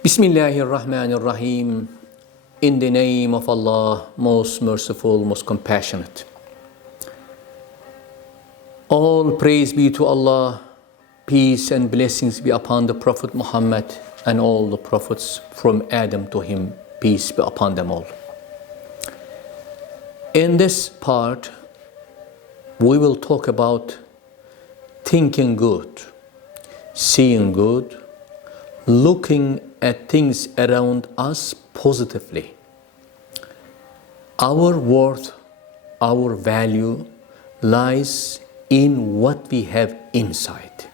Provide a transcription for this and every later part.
Bismillahirrahmanirrahim. In the name of Allah, most merciful, most compassionate. All praise be to Allah, peace and blessings be upon the Prophet Muhammad and all the prophets from Adam to him, peace be upon them all. In this part, we will talk about thinking good, seeing good, looking at things around us positively. Our worth, our value lies in what we have inside.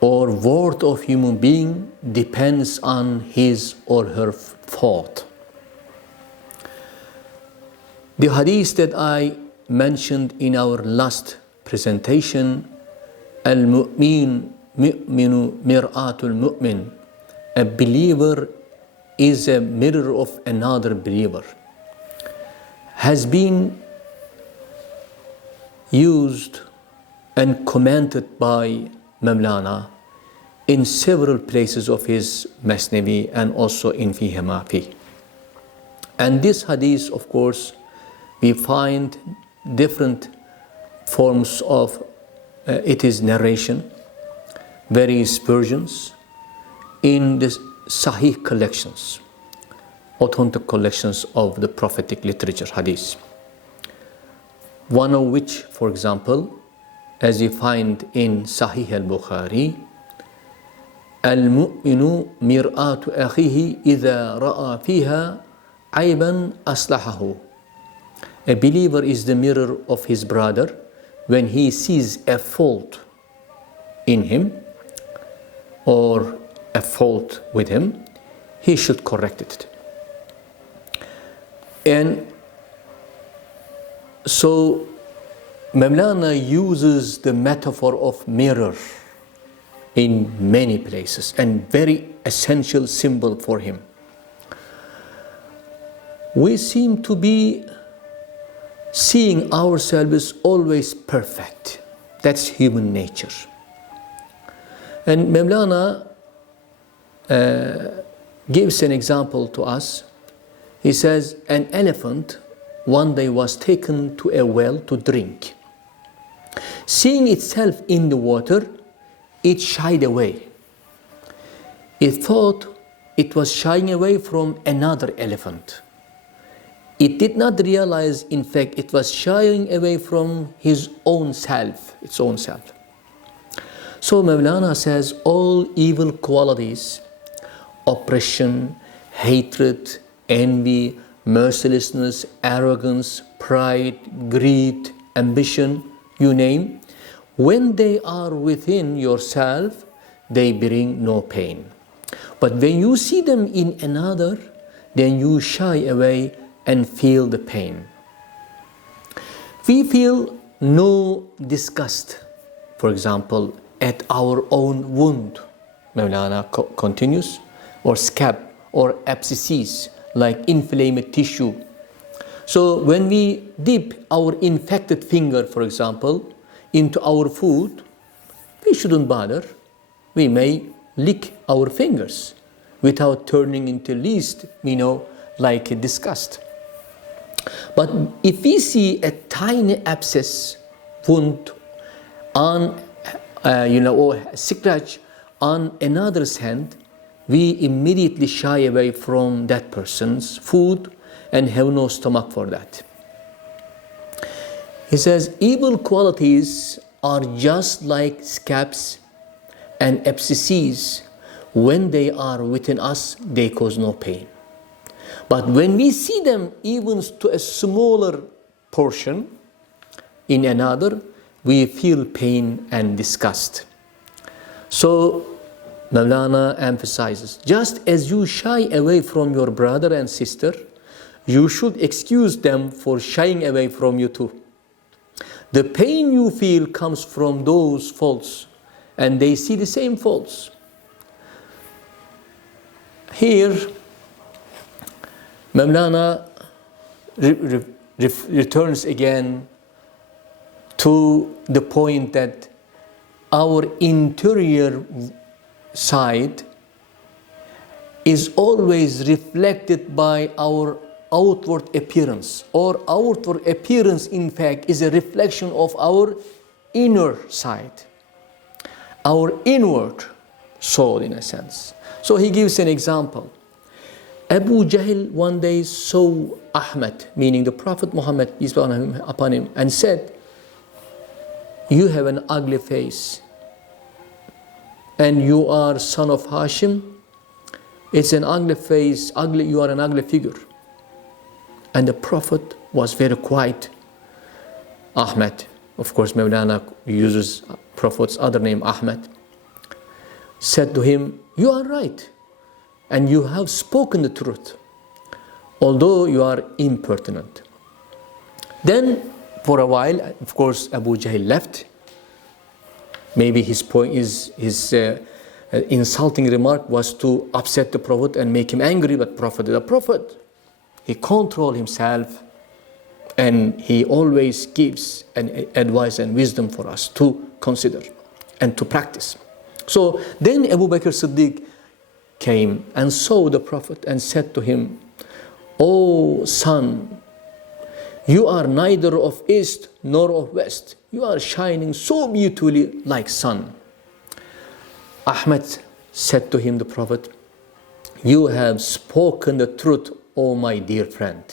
Our worth of human being depends on his or her thought. The hadith that I mentioned in our last presentation, Mu'minu mir'atul mu'min. A believer is a mirror of another believer, has been used and commented by Mawlana in several places of his Masnavi and also in Fihi Ma Fi. And this hadith, of course, we find different forms of it is narration, various versions in the Sahih collections, authentic collections of the prophetic literature, hadith. One of which, for example, as you find in Sahih al-Bukhari, Al-mu'minu mir'atu akhihi idha ra'a fiha ayban aslahahu. A believer is the mirror of his brother. When he sees a fault in him or a fault with him, he should correct it. And so Mawlana uses the metaphor of mirror in many places and very essential symbol for him. We seem to be seeing ourselves always perfect. That's human nature. And Mawlana gives an example to us. He says, an elephant one day was taken to a well to drink. Seeing itself in the water, it shied away. It thought it was shying away from another elephant. It did not realize, in fact, it was shying away from his own self, its own self. So Mawlana says all evil qualities, oppression, hatred, envy, mercilessness, arrogance, pride, greed, ambition, you name, when they are within yourself, they bring no pain. But when you see them in another, then you shy away and feel the pain. We feel no disgust, for example, at our own wound, Mawlana continues, or scab, or abscesses, like inflamed tissue. So when we dip our infected finger, for example, into our food, we shouldn't bother. We may lick our fingers without turning into least, like a disgust. But if we see a tiny abscess, wound on, or scratch on another's hand, we immediately shy away from that person's food and have no stomach for that. He says, evil qualities are just like scabs and abscesses. When they are within us, they cause no pain. But when we see them even to a smaller portion in another, we feel pain and disgust. So Mawlana emphasizes, just as you shy away from your brother and sister, you should excuse them for shying away from you too. The pain you feel comes from those faults, and they see the same faults. Here, Mawlana returns again to the point that our interior side is always reflected by our outward appearance, or outward appearance in fact is a reflection of our inner side, our inward soul in a sense. So he gives an example. Abu Jahl one day saw Ahmed, meaning the Prophet Muhammad, peace be upon him, and said, "You have an ugly face, and you are son of Hashim. It's an ugly face, you are an ugly figure." And the Prophet was very quiet. Ahmed, of course, Mawlana uses Prophet's other name, Ahmed, said to him, "You are right, and you have spoken the truth, although you are impertinent." Then, for a while, of course, Abu Jahl left. Maybe his point is, his insulting remark was to upset the Prophet and make him angry, but Prophet is a Prophet. He controls himself, and he always gives an advice and wisdom for us to consider and to practice. So then Abu Bakr Siddiq came and saw the Prophet and said to him, "Oh son, you are neither of east nor of west. You are shining so beautifully like sun." Ahmed said to him, the Prophet, "You have spoken the truth, O my dear friend."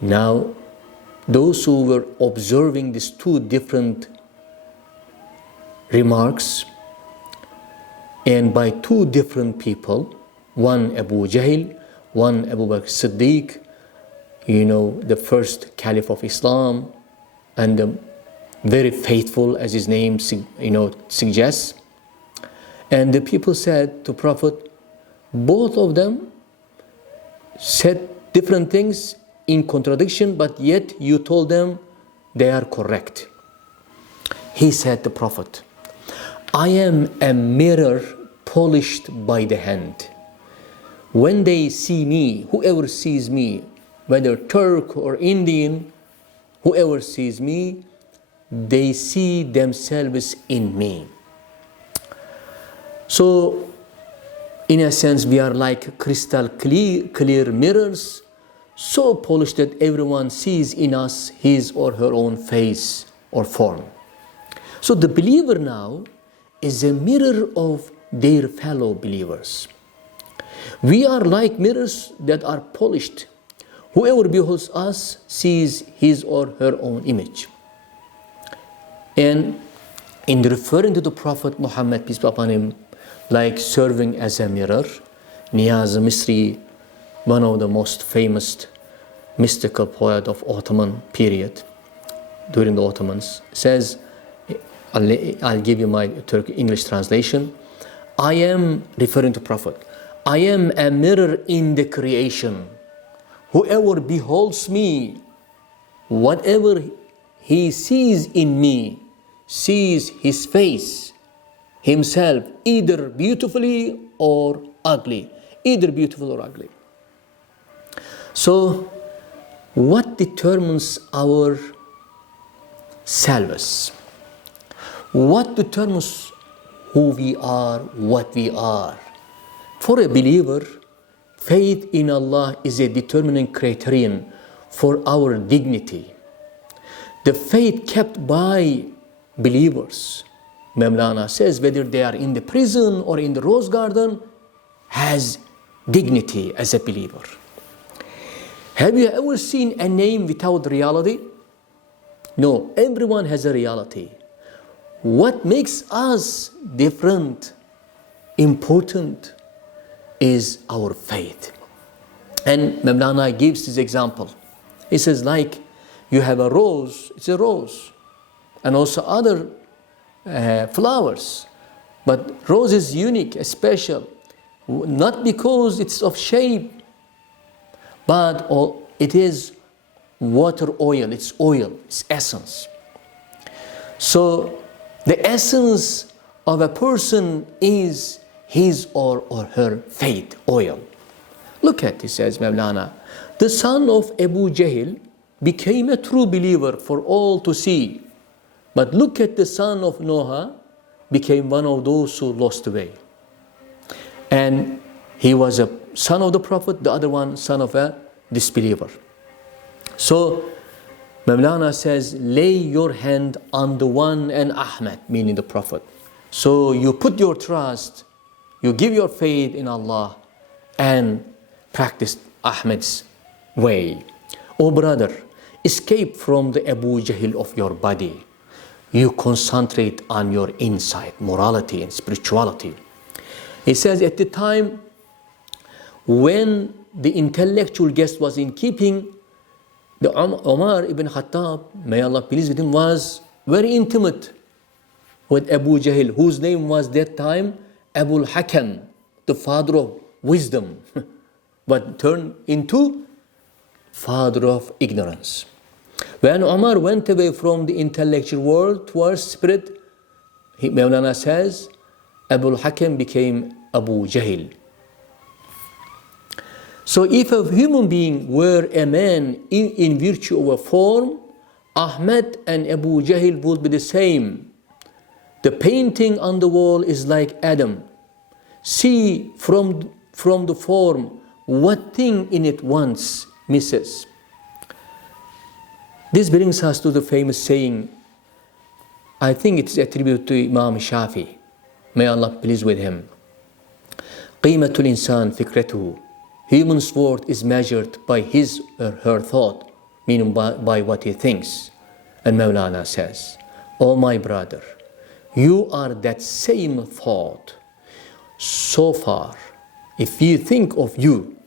Now, those who were observing these two different remarks, and by two different people, one Abu Jahl, one Abu Bakr Siddiq, the first Caliph of Islam, and very faithful, as his name suggests. And the people said to Prophet, both of them said different things in contradiction, but yet you told them they are correct. He said, the Prophet, "I am a mirror polished by the hand. When they see me, whoever sees me, whether Turk or Indian, whoever sees me, they see themselves in me." So, in a sense, we are like crystal clear mirrors, so polished that everyone sees in us his or her own face or form. So the believer now is a mirror of their fellow believers. We are like mirrors that are polished. Whoever beholds us sees his or her own image. And in referring to the Prophet Muhammad, peace be upon him, like serving as a mirror, Niyaz Misri, one of the most famous mystical poet of Ottoman period, during the Ottomans, says, I'll give you my English translation. "I am," referring to Prophet, "I am a mirror in the creation. Whoever beholds me, whatever he sees in me, sees his face, himself, either beautifully or ugly. Either beautiful or ugly." So, what determines our selves? What determines who we are, what we are? For a believer, faith in Allah is a determining criterion for our dignity. The faith kept by believers, Mawlana says, whether they are in the prison or in the rose garden, has dignity as a believer. Have you ever seen a name without reality? No, everyone has a reality. What makes us different, important, is our faith. And Mawlana gives this example. He says, like you have a rose, it's a rose, and also other flowers. But rose is unique, special, not because it's of shape, but it is water oil, it's oil, it's essence. So the essence of a person is his or her faith, oil. Look at this, says Mawlana. The son of Abu Jahl became a true believer for all to see. But look at the son of Noah, became one of those who lost the way. And He was a son of the Prophet, the other one son of a disbeliever. So Mawlana says, lay your hand on the one and Ahmad, meaning the Prophet. So you put your trust, you give your faith in Allah and practice Ahmad's way. Oh brother, escape from the Abu Jahl of your body. You concentrate on your insight, morality and spirituality. He says at the time when the intellectual guest was in keeping, the Umar ibn Khattab, may Allah please with him, was very intimate with Abu Jahl, whose name was that time Abu Hakam, the father of wisdom, but turned into father of ignorance. When Umar went away from the intellectual world towards spirit, Mawlana says, Abu Hakam became Abu Jahl. So if a human being were a man in virtue of a form, Ahmad and Abu Jahl would be the same. The painting on the wall is like Adam. See from the form what thing in it once misses. This brings us to the famous saying, I think it is attributed to Imam Shafi. May Allah please with him. قيمة الإنسان فكرته. Human's worth is measured by his or her thought, meaning by what he thinks. And Mawlana says, oh my brother, you are that same thought. So far, if you think of you,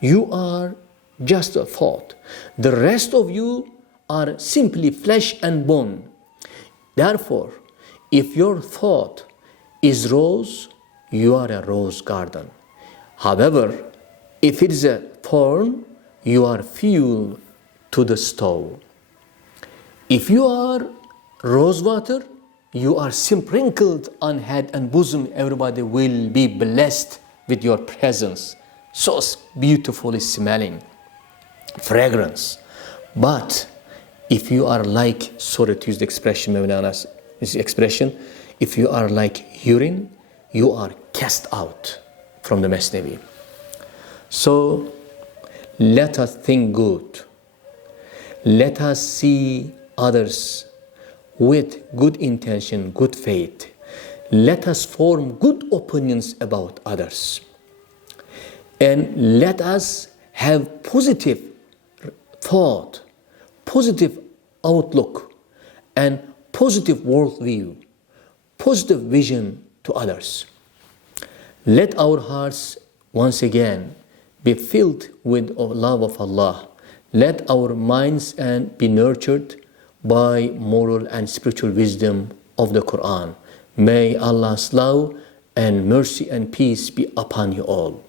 you are just a thought. The rest of you are simply flesh and bone. Therefore, if your thought is rose, you are a rose garden. However, if it is a thorn, you are fuel to the stove. If you are rose water, you are sprinkled on head and bosom. Everybody will be blessed with your presence. So beautifully smelling, fragrance. But if you are like, sorry to use the expression, Mawlana's expression, if you are like urine, you are cast out from the Masnavi. So let us think good. Let us see others with good intention, good faith. Let us form good opinions about others. And let us have positive thought, positive outlook, and positive worldview, positive vision to others. Let our hearts once again be filled with love of Allah. Let our minds be nurtured by moral and spiritual wisdom of the Quran. May Allah's love and mercy and peace be upon you all.